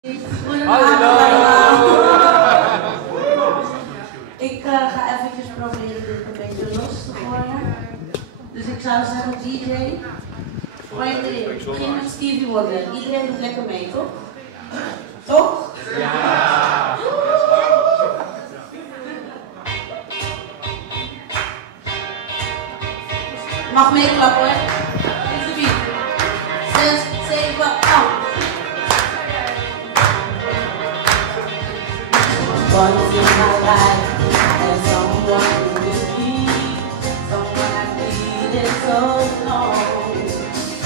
Ik ga eventjes proberen dit een beetje los te gooien. Dus ik zou zeggen, DJ, gooi hem erin. Ik begin met Stevie Wonder. Iedereen doet lekker mee, toch? Toch? Ja! Mag meeklappen, hè? Dit is de beat. 6, 7, 8. Once in my life, I had someone who would be someone I needed so long.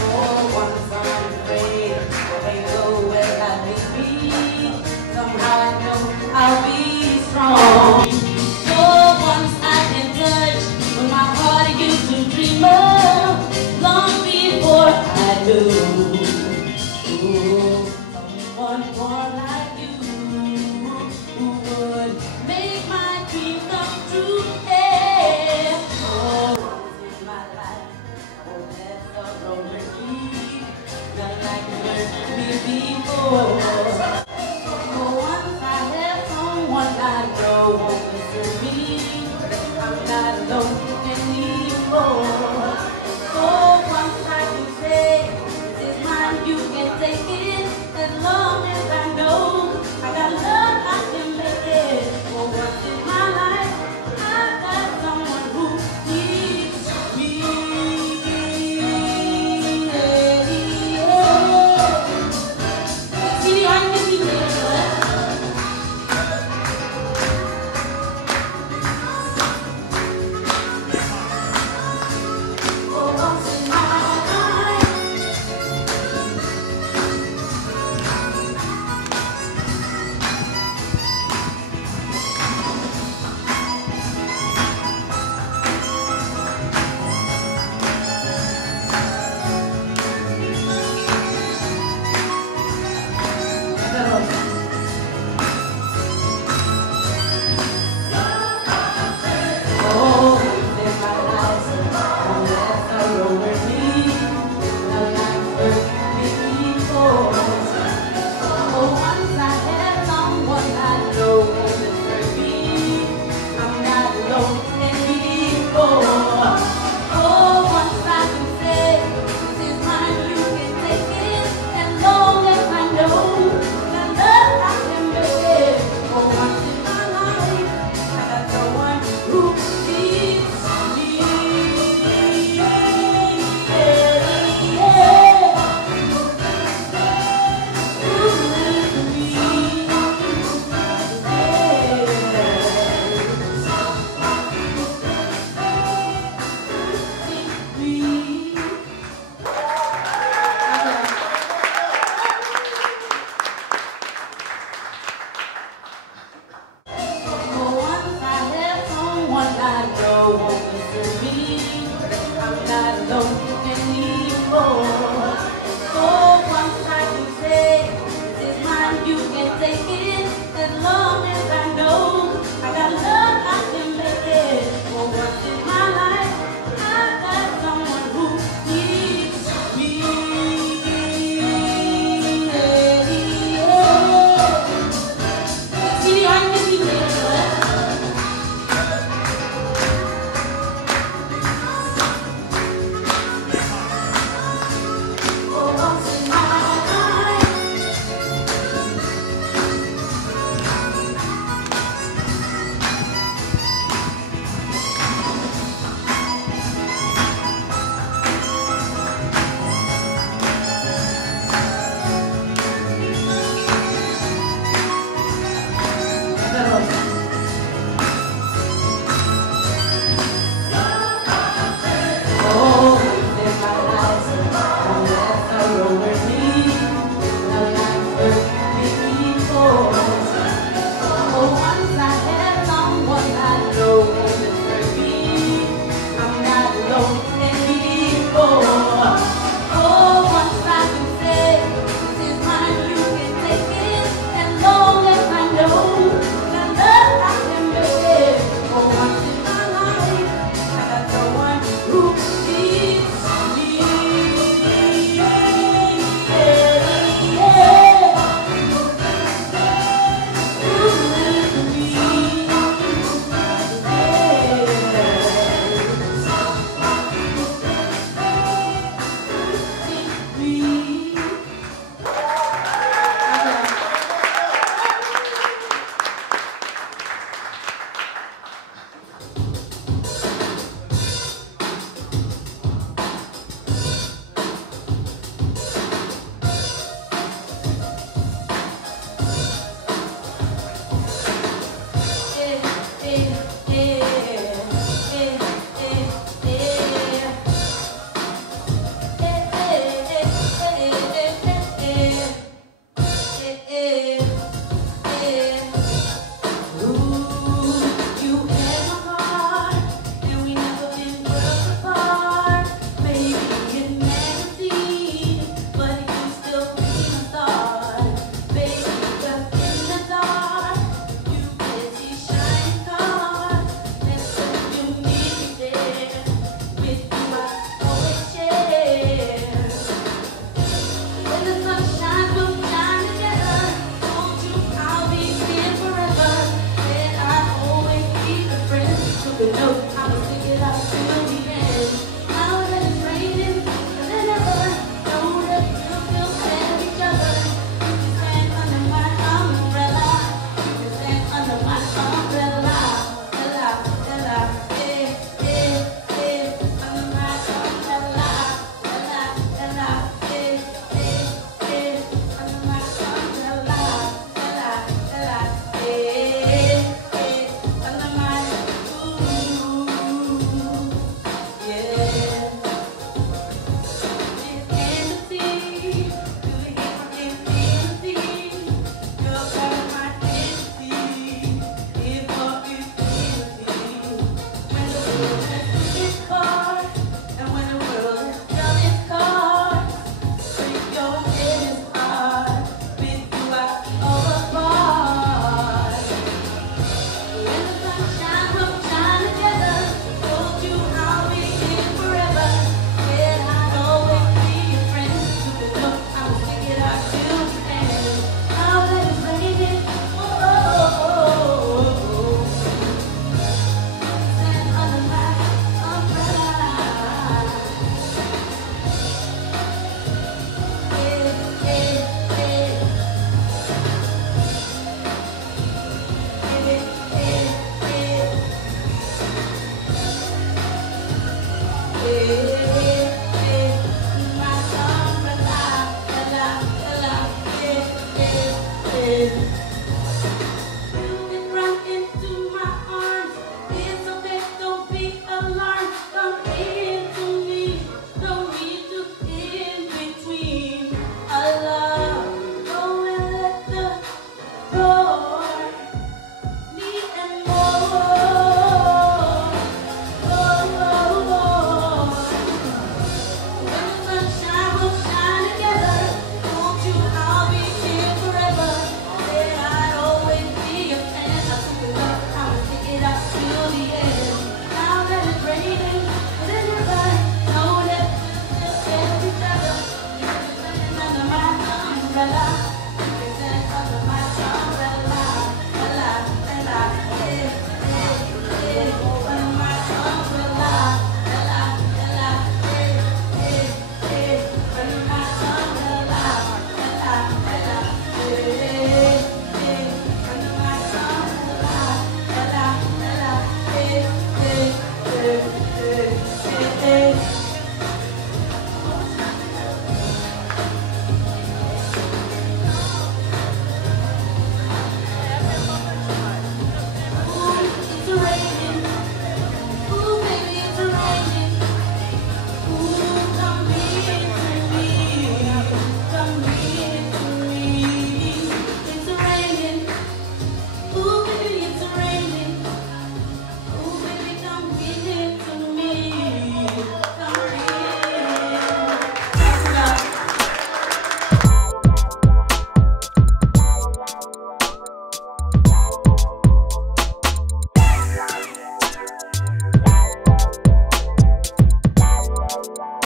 Oh, once I'm afraid they go where I may be. Somehow I know I'll be strong. Oh, once I can touch what my heart used to dream of long before I do. Ooh, someone more like you. Make my dream come true, yeah. Oh, once in my life, oh, that's the road to keep. Not like you hurt me before. Oh, once I have someone I know won't listen to me, I'm not alone anymore. Oh, once I can say, this is mine, you can take it, as long as I know I got love, I can make it. For once in my life, I've got someone who needs me. See, I can be there. For once in my life.